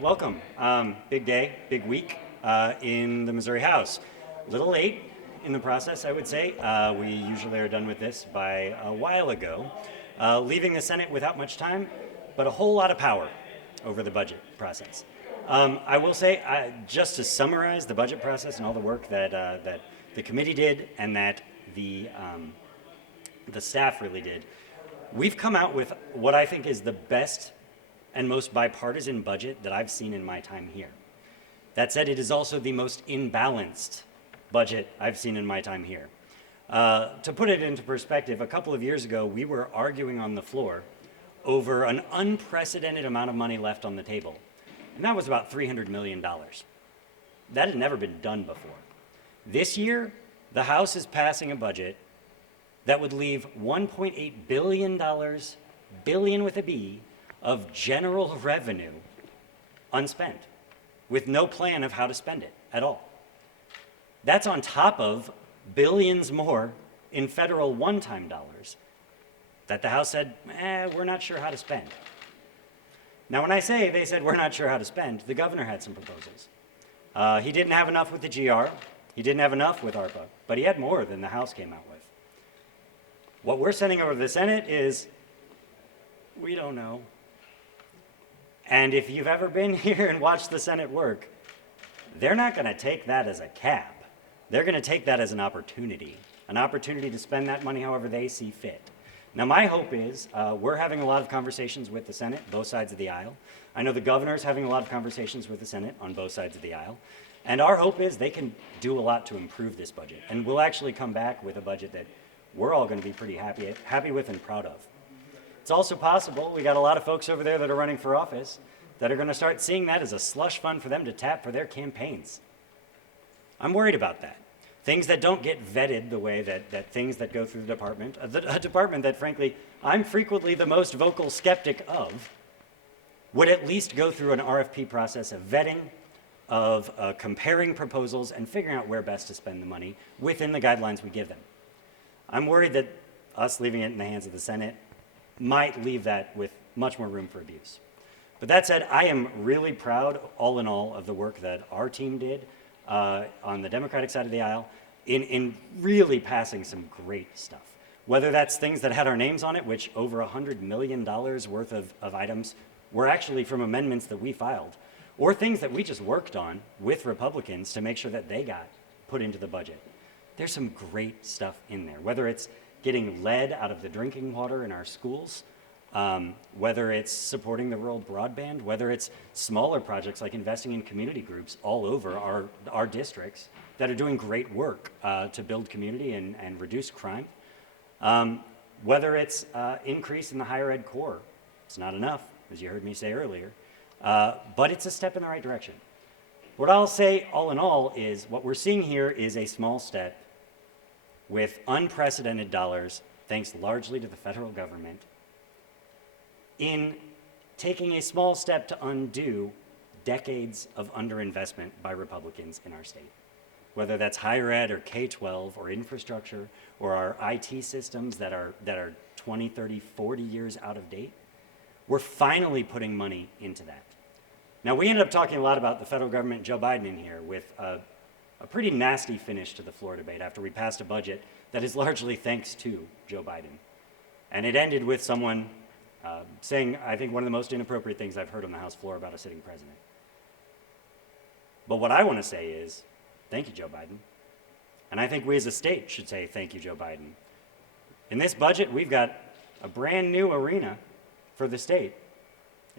Welcome. Big day, big week in the Missouri House. A little late in the process, I would say. We usually are done with this by a while ago, leaving the Senate without much time, but a whole lot of power over the budget process. I will say, just to summarize the budget process and all the work that the committee did and that the staff really did, we've come out with what I think is the best and most bipartisan budget that I've seen in my time here. That said, it is also the most imbalanced budget I've seen in my time here. To put it into perspective, a couple of years ago, we were arguing on the floor over an unprecedented amount of money left on the table, and that was about $300 million. That had never been done before. This year, the House is passing a budget that would leave $1.8 billion, billion with a B, of general revenue unspent, with no plan of how to spend it at all. That's on top of billions more in federal one-time dollars that the House said, we're not sure how to spend. Now, when I say they said we're not sure how to spend, the governor had some proposals. He didn't have enough with the GR, he didn't have enough with ARPA, but he had more than the House came out with. What we're sending over to the Senate is, we don't know. And if you've ever been here and watched the Senate work, they're not going to take that as a cap. They're going to take that as an opportunity to spend that money however they see fit. Now, my hope is we're having a lot of conversations with the Senate, both sides of the aisle. I know the governor's having a lot of conversations with the Senate on both sides of the aisle. And our hope is they can do a lot to improve this budget. And we'll actually come back with a budget that we're all going to be pretty happy with and proud of. It's also possible we got a lot of folks over there that are running for office that are going to start seeing that as a slush fund for them to tap for their campaigns. I'm worried about that. Things that don't get vetted the way that things that go through the department, a department that frankly I'm frequently the most vocal skeptic of, would at least go through an RFP process of vetting, of comparing proposals and figuring out where best to spend the money within the guidelines we give them. I'm worried that us leaving it in the hands of the Senate might leave that with much more room for abuse. But that said, I am really proud, all in all, of the work that our team did on the Democratic side of the aisle in really passing some great stuff. Whether that's things that had our names on it, which over $100 million worth of items were actually from amendments that we filed, or things that we just worked on with Republicans to make sure that they got put into the budget. There's some great stuff in there, whether it's getting lead out of the drinking water in our schools, whether it's supporting the rural broadband, whether it's smaller projects like investing in community groups all over our districts that are doing great work to build community and reduce crime, whether it's increase in the higher ed core. It's not enough, as you heard me say earlier, but it's a step in the right direction. What I'll say all in all is what we're seeing here is a small step with unprecedented dollars, thanks largely to the federal government, in taking a small step to undo decades of underinvestment by Republicans in our state. Whether that's higher ed or K-12 or infrastructure or our IT systems that are 20, 30, 40 years out of date, we're finally putting money into that. Now, we ended up talking a lot about the federal government and Joe Biden in here with a pretty nasty finish to the floor debate after we passed a budget that is largely thanks to Joe Biden. And it ended with someone saying, I think, one of the most inappropriate things I've heard on the House floor about a sitting president. But what I want to say is, thank you, Joe Biden. And I think we as a state should say, thank you, Joe Biden. In this budget, we've got a brand new arena for the state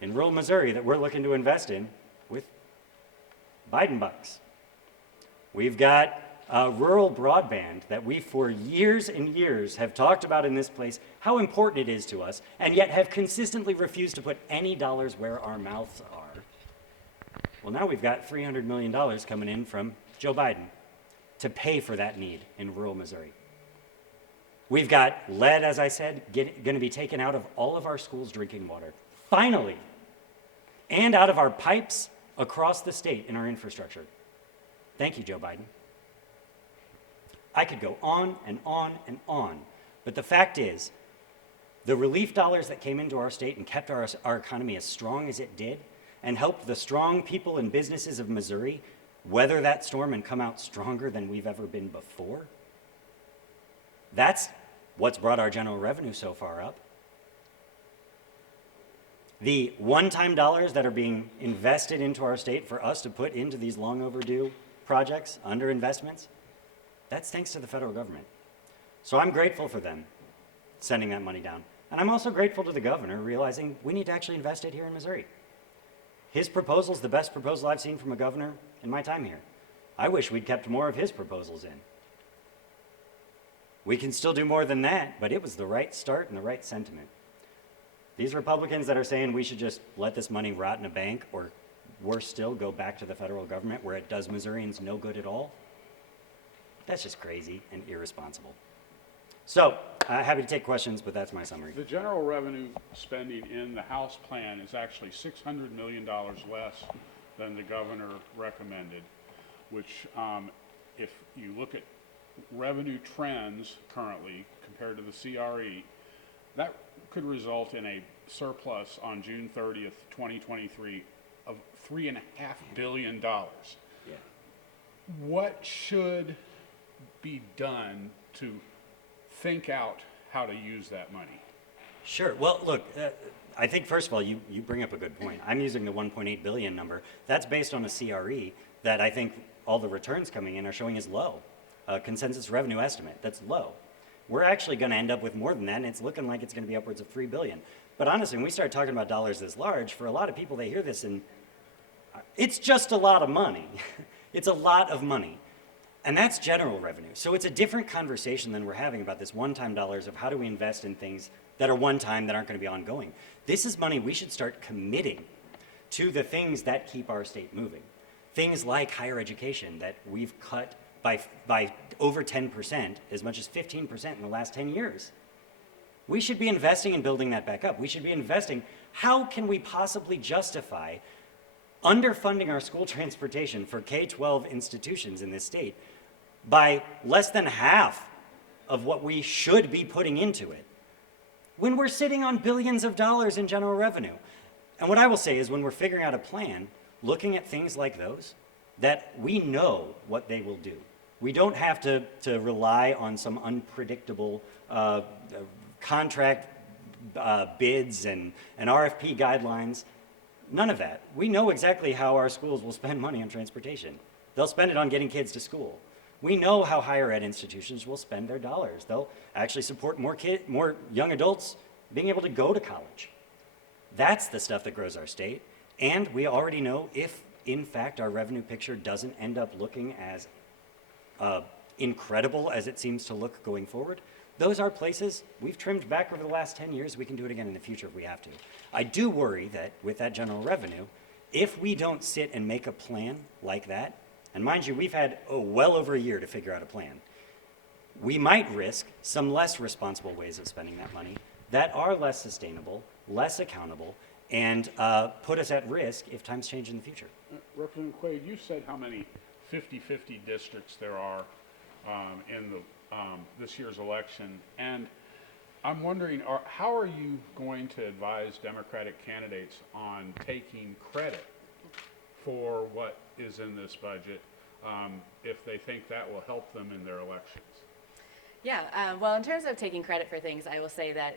in rural Missouri that we're looking to invest in with Biden bucks. We've got rural broadband that we for years and years have talked about in this place, how important it is to us, and yet have consistently refused to put any dollars where our mouths are. Well, now we've got $300 million coming in from Joe Biden to pay for that need in rural Missouri. We've got lead, as I said, going to be taken out of all of our schools' drinking water, finally, and out of our pipes across the state in our infrastructure. Thank you, Joe Biden. I could go on and on and on, but the fact is, the relief dollars that came into our state and kept our economy as strong as it did, and help the strong people and businesses of Missouri weather that storm and come out stronger than we've ever been before. That's what's brought our general revenue so far up. The one-time dollars that are being invested into our state for us to put into these long overdue projects, under investments, that's thanks to the federal government. So I'm grateful for them sending that money down. And I'm also grateful to the governor realizing we need to actually invest it here in Missouri. His proposal is the best proposal I've seen from a governor in my time here. I wish we'd kept more of his proposals in. We can still do more than that, but it was the right start and the right sentiment. These Republicans that are saying we should just let this money rot in a bank, or worse still, go back to the federal government where it does Missourians no good at all, that's just crazy and irresponsible. So, happy to take questions, but that's my summary. The general revenue spending in the House plan is actually $600 million less than the governor recommended, which if you look at revenue trends currently compared to the CRE, that could result in a surplus on June 30th, 2023 of $3.5 billion. Yeah. What should be done to think out how to use that money? Sure. Well, look, I think first of all, you bring up a good point. I'm using the 1.8 billion number. That's based on a CRE that I think all the returns coming in are showing is low. Consensus revenue estimate, that's low. We're actually going to end up with more than that, and it's looking like it's going to be upwards of $3 billion. But honestly, when we start talking about dollars this large, for a lot of people, they hear this and it's just a lot of money. It's a lot of money. And that's general revenue. So it's a different conversation than we're having about this one-time dollars of how do we invest in things that are one-time that aren't going to be ongoing. This is money we should start committing to the things that keep our state moving. Things like higher education that we've cut by over 10%, as much as 15% in the last 10 years. We should be investing in building that back up. We should be investing. How can we possibly justify underfunding our school transportation for K-12 institutions in this state by less than half of what we should be putting into it when we're sitting on billions of dollars in general revenue? And what I will say is when we're figuring out a plan, looking at things like those, that we know what they will do. We don't have to rely on some unpredictable contract bids and RFP guidelines. None of that. We know exactly how our schools will spend money on transportation. They'll spend it on getting kids to school. We know how higher ed institutions will spend their dollars. They'll actually support more young adults being able to go to college. That's the stuff that grows our state. And we already know if, in fact, our revenue picture doesn't end up looking as incredible as it seems to look going forward, those are places we've trimmed back over the last 10 years. We can do it again in the future if we have to. I do worry that with that general revenue, if we don't sit and make a plan like that, and mind you, we've had well over a year to figure out a plan, we might risk some less responsible ways of spending that money that are less sustainable, less accountable, and put us at risk if times change in the future. Representative Quaid, you said how many 50-50 districts there are in the this year's election, and I'm wondering, how are you going to advise Democratic candidates on taking credit for what is in this budget if they think that will help them in their elections? Yeah, well, in terms of taking credit for things, I will say that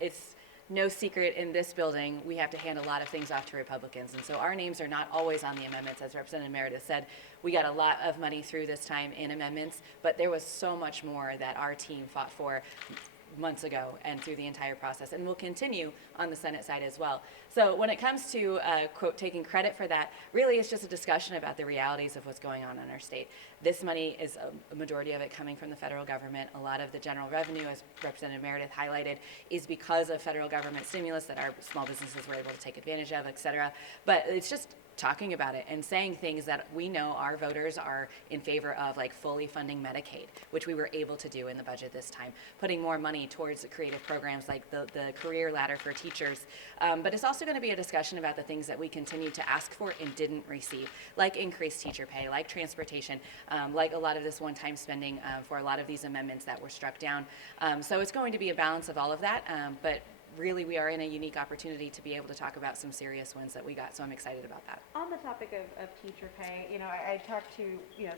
it's no secret in this building we have to hand a lot of things off to Republicans, and so our names are not always on the amendments. As Representative Meredith said, we got a lot of money through this time in amendments, but there was so much more that our team fought for months ago and through the entire process, and will continue on the Senate side as well. So when it comes to, quote, taking credit for that, really it's just a discussion about the realities of what's going on in our state. This money is a majority of it coming from the federal government. A lot of the general revenue, as Representative Meredith highlighted, is because of federal government stimulus that our small businesses were able to take advantage of, et cetera. But it's just talking about it and saying things that we know our voters are in favor of, like fully funding Medicaid, which we were able to do in the budget this time, putting more money towards creative programs like the career ladder for teachers. But it's also going to be a discussion about the things that we continue to ask for and didn't receive, like increased teacher pay, like transportation, like a lot of this one-time spending for a lot of these amendments that were struck down. So it's going to be a balance of all of that, but really, we are in a unique opportunity to be able to talk about some serious wins that we got, so I'm excited about that. On the topic of teacher pay, I talked to,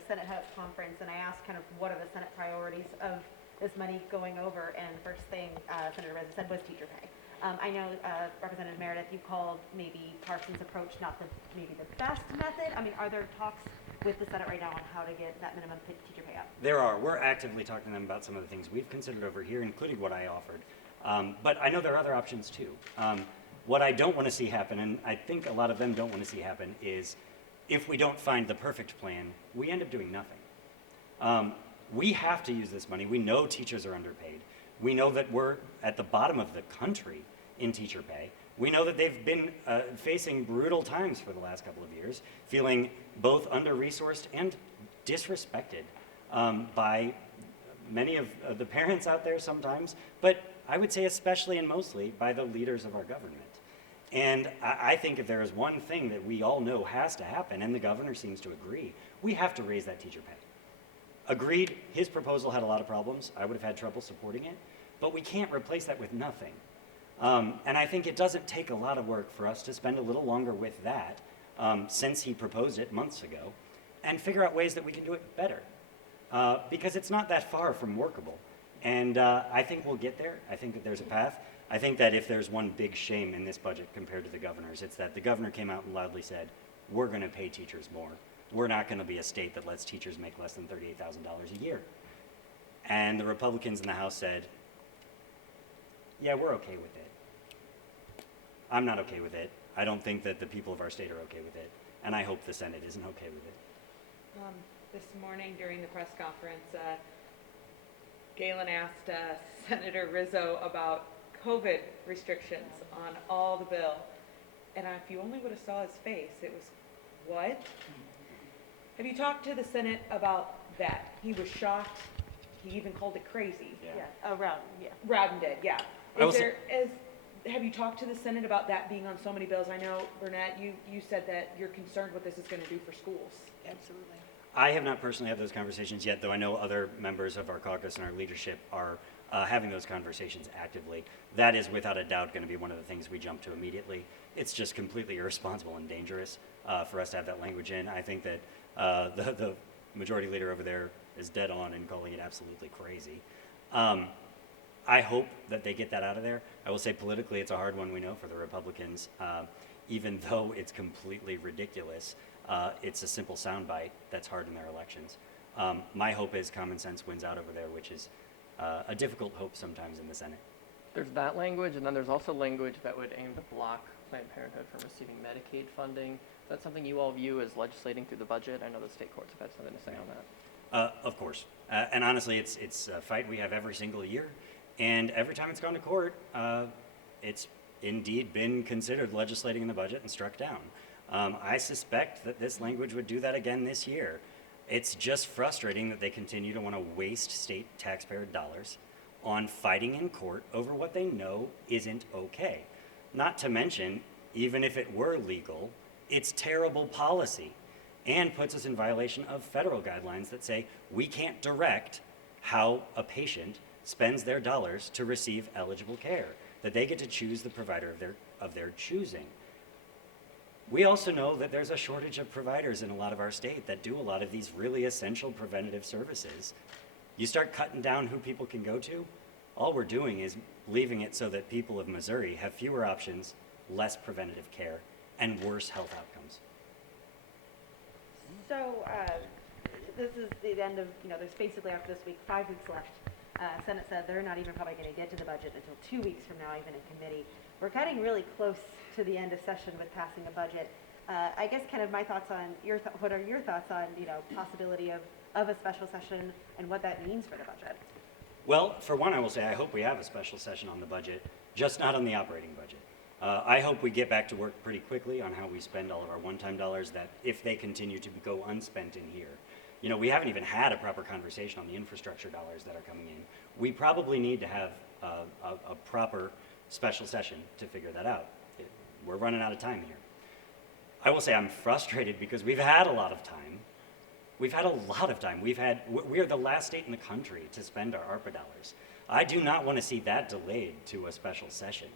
Senate House Conference, and I asked kind of what are the Senate priorities of this money going over, and the first thing Senator Reza said was teacher pay. I know, Representative Meredith, you called maybe Parsons' approach not maybe the best method. I mean, are there talks with the Senate right now on how to get that minimum teacher pay up? There are. We're actively talking to them about some of the things we've considered over here, including what I offered. But I know there are other options too. What I don't want to see happen, and I think a lot of them don't want to see happen, is if we don't find the perfect plan, we end up doing nothing. We have to use this money. We know teachers are underpaid. We know that we're at the bottom of the country in teacher pay. We know that they've been facing brutal times for the last couple of years, feeling both under-resourced and disrespected by many of the parents out there sometimes, but I would say especially and mostly by the leaders of our government. And I think if there is one thing that we all know has to happen, and the governor seems to agree, we have to raise that teacher pay. Agreed, his proposal had a lot of problems. I would have had trouble supporting it, but we can't replace that with nothing. And I think it doesn't take a lot of work for us to spend a little longer with that, since he proposed it months ago, and figure out ways that we can do it better. Because it's not that far from workable. And I think we'll get there. I think that there's a path. I think that if there's one big shame in this budget compared to the governor's, it's that the governor came out and loudly said, we're going to pay teachers more. We're not going to be a state that lets teachers make less than $38,000 a year. And the Republicans in the House said, yeah, we're okay with it. I'm not okay with it. I don't think that the people of our state are okay with it. And I hope the Senate isn't okay with it. This morning during the press conference, Galen asked Senator Rizzo about COVID restrictions on all the bill. And if you only would have saw his face, it was, what? Have you talked to the Senate about that? He was shocked. He even called it crazy. Yeah, Rowden did, yeah. I will say- Have you talked to the Senate about that being on so many bills? I know, Burnett, you said that you're concerned what this is going to do for schools. Absolutely. I have not personally had those conversations yet, though I know other members of our caucus and our leadership are having those conversations actively. That is without a doubt going to be one of the things we jump to immediately. It's just completely irresponsible and dangerous for us to have that language in. I think that the majority leader over there is dead on in calling it absolutely crazy. I hope that they get that out of there. I will say politically it's a hard one, we know, for the Republicans. Even though it's completely ridiculous, it's a simple soundbite that's hard in their elections. My hope is common sense wins out over there, which is a difficult hope sometimes in the Senate. There's that language, and then there's also language that would aim to block Planned Parenthood from receiving Medicaid funding. Is that something you all view as legislating through the budget? I know the state courts have had something to say on that. Of course. And honestly, it's a fight we have every single year. And every time it's gone to court, it's indeed been considered legislating in the budget and struck down. I suspect that this language would do that again this year. It's just frustrating that they continue to want to waste state taxpayer dollars on fighting in court over what they know isn't okay. Not to mention, even if it were legal, it's terrible policy and puts us in violation of federal guidelines that say we can't direct how a patient spends their dollars to receive eligible care, that they get to choose the provider of their choosing. We also know that there's a shortage of providers in a lot of our state that do a lot of these really essential preventative services. You start cutting down who people can go to, all we're doing is leaving it so that people of Missouri have fewer options, less preventative care, and worse health outcomes. So this is the end of, there's basically after this week, 5 weeks left. Senate said they're not even probably going to get to the budget until 2 weeks from now, even in committee. We're getting really close to the end of session with passing a budget. I guess kind of my thoughts on what are your thoughts on, possibility of a special session and what that means for the budget? Well, for one, I will say I hope we have a special session on the budget, just not on the operating budget. I hope we get back to work pretty quickly on how we spend all of our one-time dollars that if they continue to go unspent in here. We haven't even had a proper conversation on the infrastructure dollars that are coming in. We probably need to have a proper special session to figure that out. We're running out of time here. I will say I'm frustrated because we've had a lot of time. We are the last state in the country to spend our ARPA dollars. I do not want to see that delayed to a special session.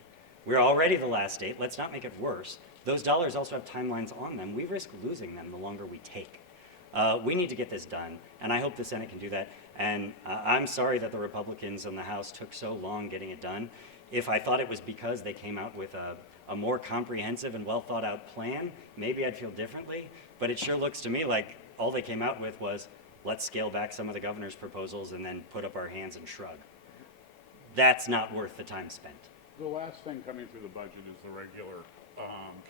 We're already the last state. Let's not make it worse. Those dollars also have timelines on them. We risk losing them the longer we take. We need to get this done, and I hope the Senate can do that. And I'm sorry that the Republicans in the House took so long getting it done. If I thought it was because they came out with a more comprehensive and well thought out plan, maybe I'd feel differently. But it sure looks to me like all they came out with was, let's scale back some of the governor's proposals and then put up our hands and shrug. That's not worth the time spent. The last thing coming through the budget is the regular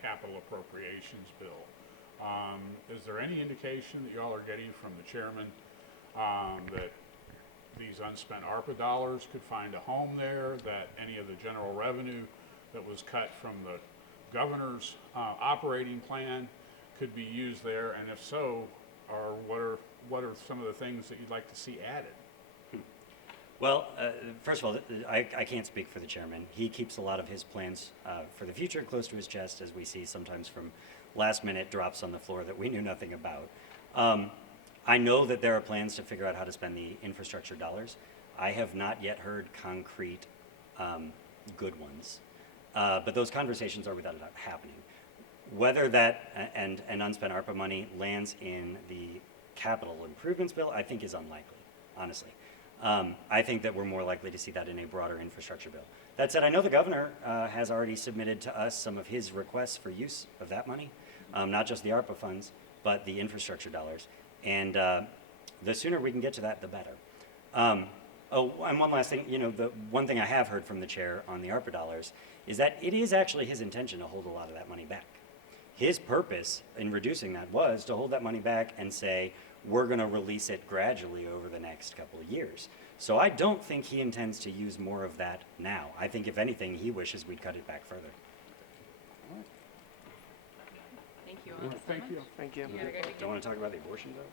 capital appropriations bill. Is there any indication that y'all are getting from the chairman that these unspent ARPA dollars could find a home there, that any of the general revenue that was cut from the governor's operating plan could be used there? And if so, what are some of the things that you'd like to see added? Well, first of all, I can't speak for the chairman. He keeps a lot of his plans for the future close to his chest, as we see sometimes from last-minute drops on the floor that we knew nothing about. I know that there are plans to figure out how to spend the infrastructure dollars. I have not yet heard concrete good ones, but those conversations are without a doubt happening. Whether that and unspent ARPA money lands in the capital improvements bill, I think is unlikely, honestly. I think that we're more likely to see that in a broader infrastructure bill. That said, I know the governor has already submitted to us some of his requests for use of that money, not just the ARPA funds, but the infrastructure dollars. And the sooner we can get to that, the better. Oh, and one last thing, the one thing I have heard from the chair on the ARPA dollars is that it is actually his intention to hold a lot of that money back. His purpose in reducing that was to hold that money back and say, we're going to release it gradually over the next couple of years. So I don't think he intends to use more of that now. I think, if anything, he wishes we'd cut it back further. Thank you all so Thank you. much. Thank you. You have a great weekend. Don't want to talk about the abortion bill?